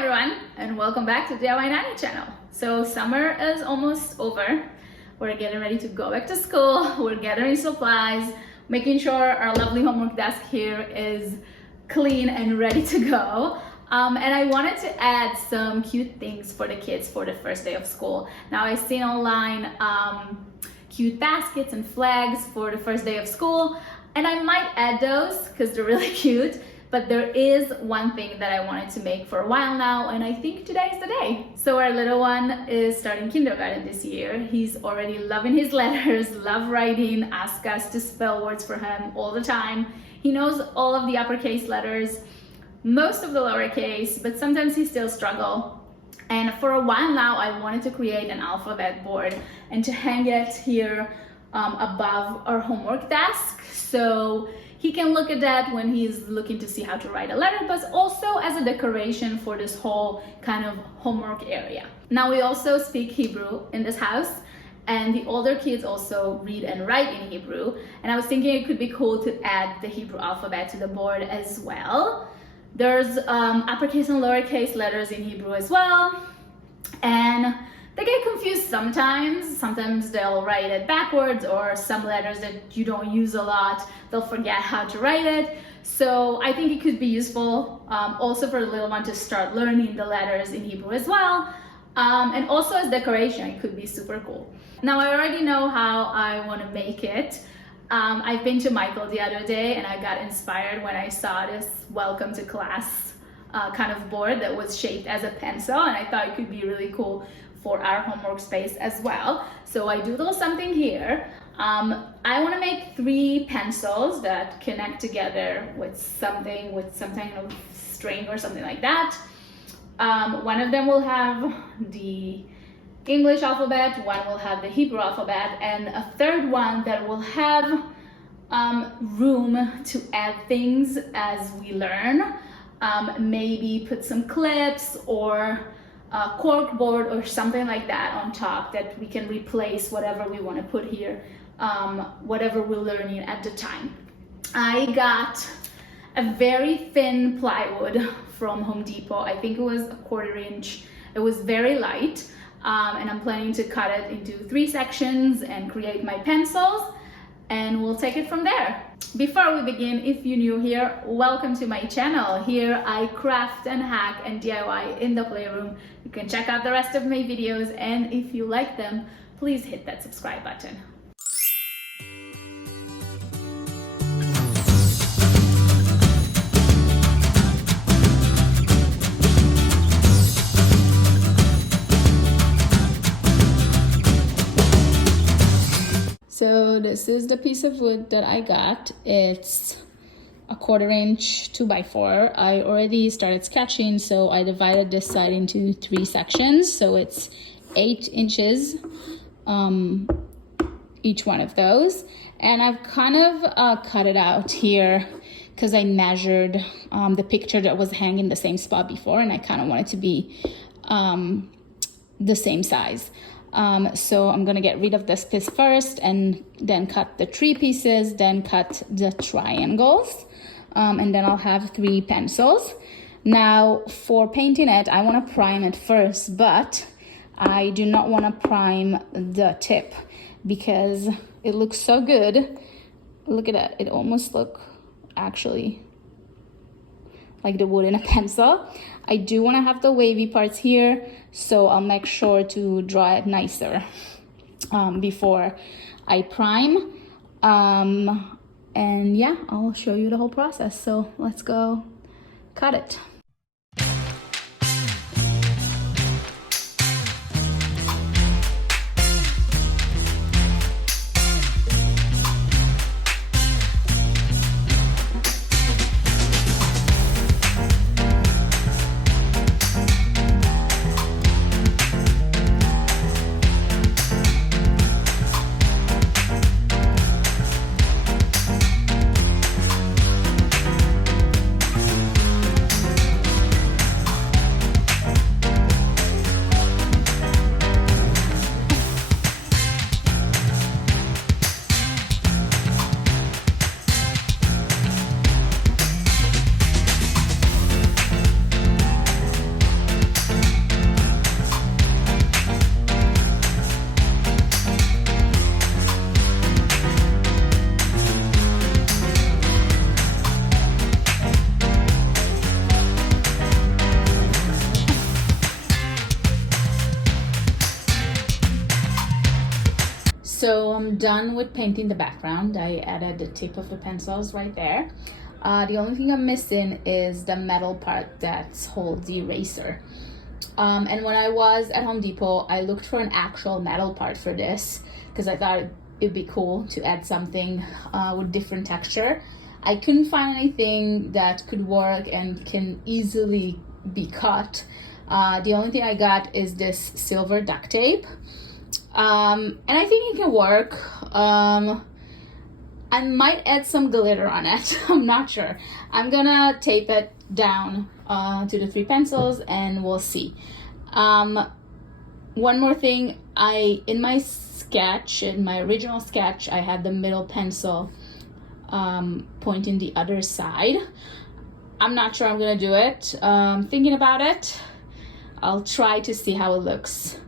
everyone, and welcome back to DIYnanny channel. So summer is almost over. We're getting ready to go back to school. We're gathering supplies, making sure our lovely homework desk here is clean and ready to go. And I wanted to add some cute things for the kids for the first day of school. Now I've seen online cute baskets and flags for the first day of school, and I might add those because they're really cute. But there is one thing that I wanted to make for a while now, and I think today is the day. So our little one is starting kindergarten this year. He's already loving his letters, love writing, ask us to spell words for him all the time. He knows all of the uppercase letters, most of the lowercase, but sometimes he still struggles. And for a while now, I wanted to create an alphabet board and to hang it here above our homework desk. So he can look at that when he's looking to see how to write a letter, but also as a decoration for this whole kind of homework area. Now we also speak Hebrew in this house, and the older kids also read and write in Hebrew. And I was thinking it could be cool to add the Hebrew alphabet to the board as well. There's uppercase and lowercase letters in Hebrew as well. And they get confused sometimes. Sometimes they'll write it backwards, or some letters that you don't use a lot, they'll forget how to write it. So I think it could be useful also for the little one to start learning the letters in Hebrew as well. And also as decoration, it could be super cool. Now I already know how I want to make it. I've been to Michael the other day and I got inspired when I saw this welcome to class kind of board that was shaped as a pencil, and I thought it could be really cool for our homework space as well. So I doodled something here. I want to make 3 pencils that connect together with some kind of string or something like that. One of them will have the English alphabet, one will have the Hebrew alphabet, and a third one that will have room to add things as we learn. Maybe put some clips or a cork board or something like that on top that we can replace whatever we want to put here, whatever we're learning at the time. I got a very thin plywood from Home Depot. I think it was a 1/4 inch. It was very light, and I'm planning to cut it into 3 sections and create my pencils, and we'll take it from there. Before we begin, if you're new here, welcome to my channel. Here I craft and hack and DIY in the playroom. You can check out the rest of my videos, and if you like them, please hit that subscribe button. So this is the piece of wood that I got. It's a 1/4 inch 2x4. I already started sketching, so I divided this side into 3 sections. So it's 8 inches, each one of those. And I've kind of cut it out here because I measured the picture that was hanging the same spot before, and I kind of want it to be the same size. So I'm gonna get rid of this piece first and then cut the 3 pieces, then cut the triangles, and then I'll have 3 pencils. Now for painting it, I want to prime it first, but I do not want to prime the tip because it looks so good. Look at that, it almost looks actually like the wood in a pencil. I do want to have the wavy parts here, so I'll make sure to draw it nicer before I prime. And yeah, I'll show you the whole process. So let's go cut it. I'm done with painting the background. I added the tip of the pencils right there. The only thing I'm missing is the metal part that holds the eraser. And when I was at Home Depot, I looked for an actual metal part for this because I thought it'd be cool to add something with different texture. I couldn't find anything that could work and can easily be cut. The only thing I got is this silver duct tape. And I think it can work. I might add some glitter on it. I'm not sure. I'm gonna tape it down to the 3 pencils and we'll see. One more thing, in my original sketch, I had the middle pencil pointing the other side. I'm not sure I'm gonna do it. Thinking about it. I'll try to see how it looks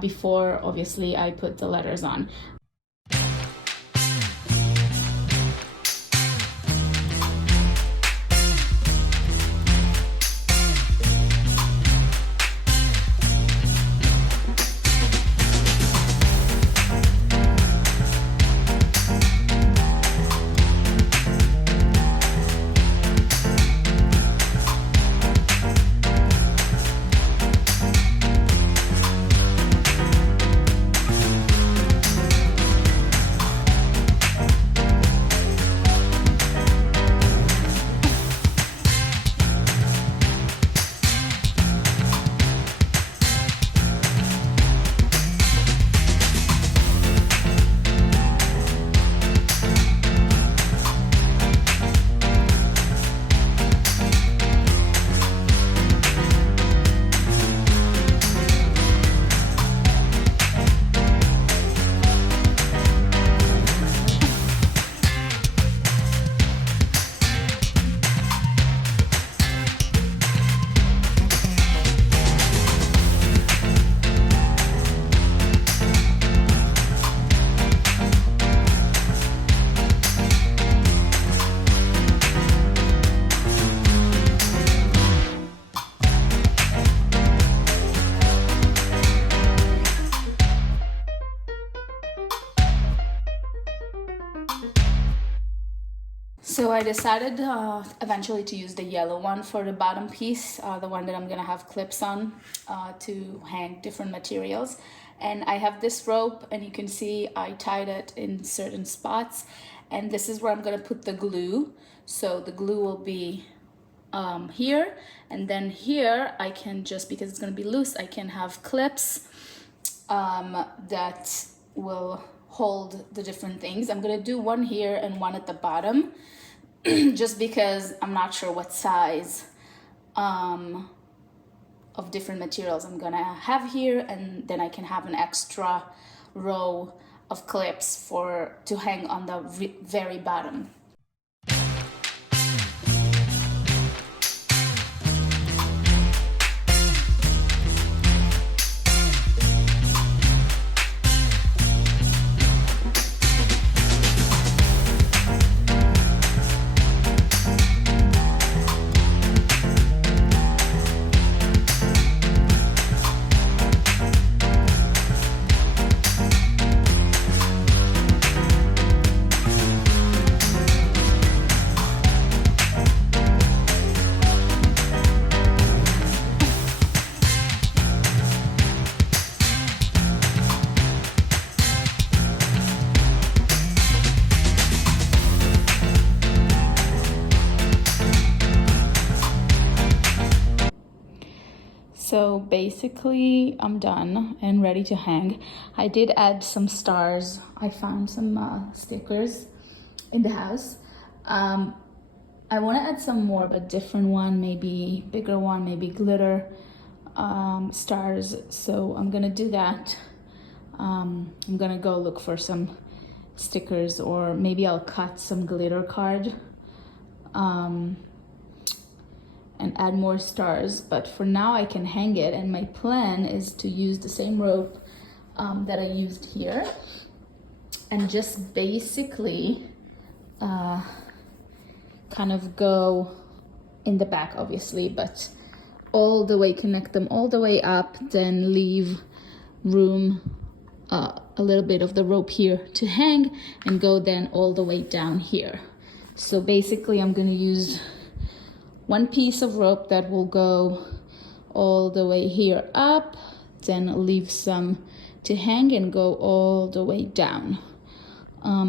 before, obviously, I put the letters on. So I decided eventually to use the yellow one for the bottom piece, the one that I'm gonna have clips on to hang different materials. And I have this rope, and you can see I tied it in certain spots, and this is where I'm gonna put the glue. So the glue will be here, and then here I can just, because it's gonna be loose, I can have clips that will hold the different things. I'm gonna do one here and one at the bottom just because I'm not sure what size of different materials I'm gonna have here, and then I can have an extra row of clips to hang on the very bottom. So basically I'm done and ready to hang. I did add some stars. I found some stickers in the house. I want to add some more, but different one, maybe bigger one, maybe glitter stars. So I'm gonna do that. I'm gonna go look for some stickers, or maybe I'll cut some glitter card and add more stars, but for now I can hang it, and my plan is to use the same rope that I used here, and just basically kind of go in the back, obviously, but all the way, connect them all the way up, then leave room a little bit of the rope here to hang and go then all the way down here. So basically I'm going to use one piece of rope that will go all the way here up, then leave some to hang and go all the way down.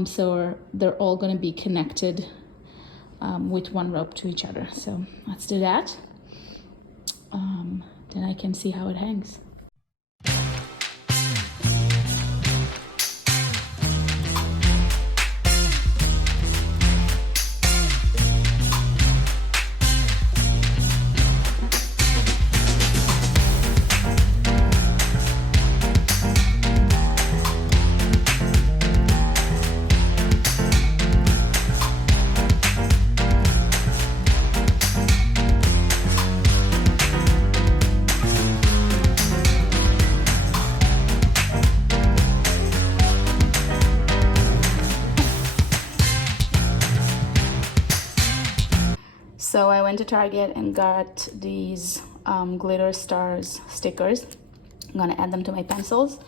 So they're all going to be connected with one rope to each other. So let's do that. Then I can see how it hangs. So I went to Target and got these glitter stars stickers. I'm gonna add them to my pencils.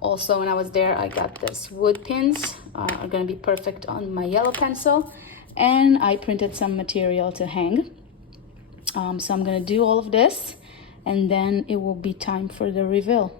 Also, when I was there, I got this wood pins, are gonna be perfect on my yellow pencil. And I printed some material to hang. So I'm gonna do all of this and then it will be time for the reveal.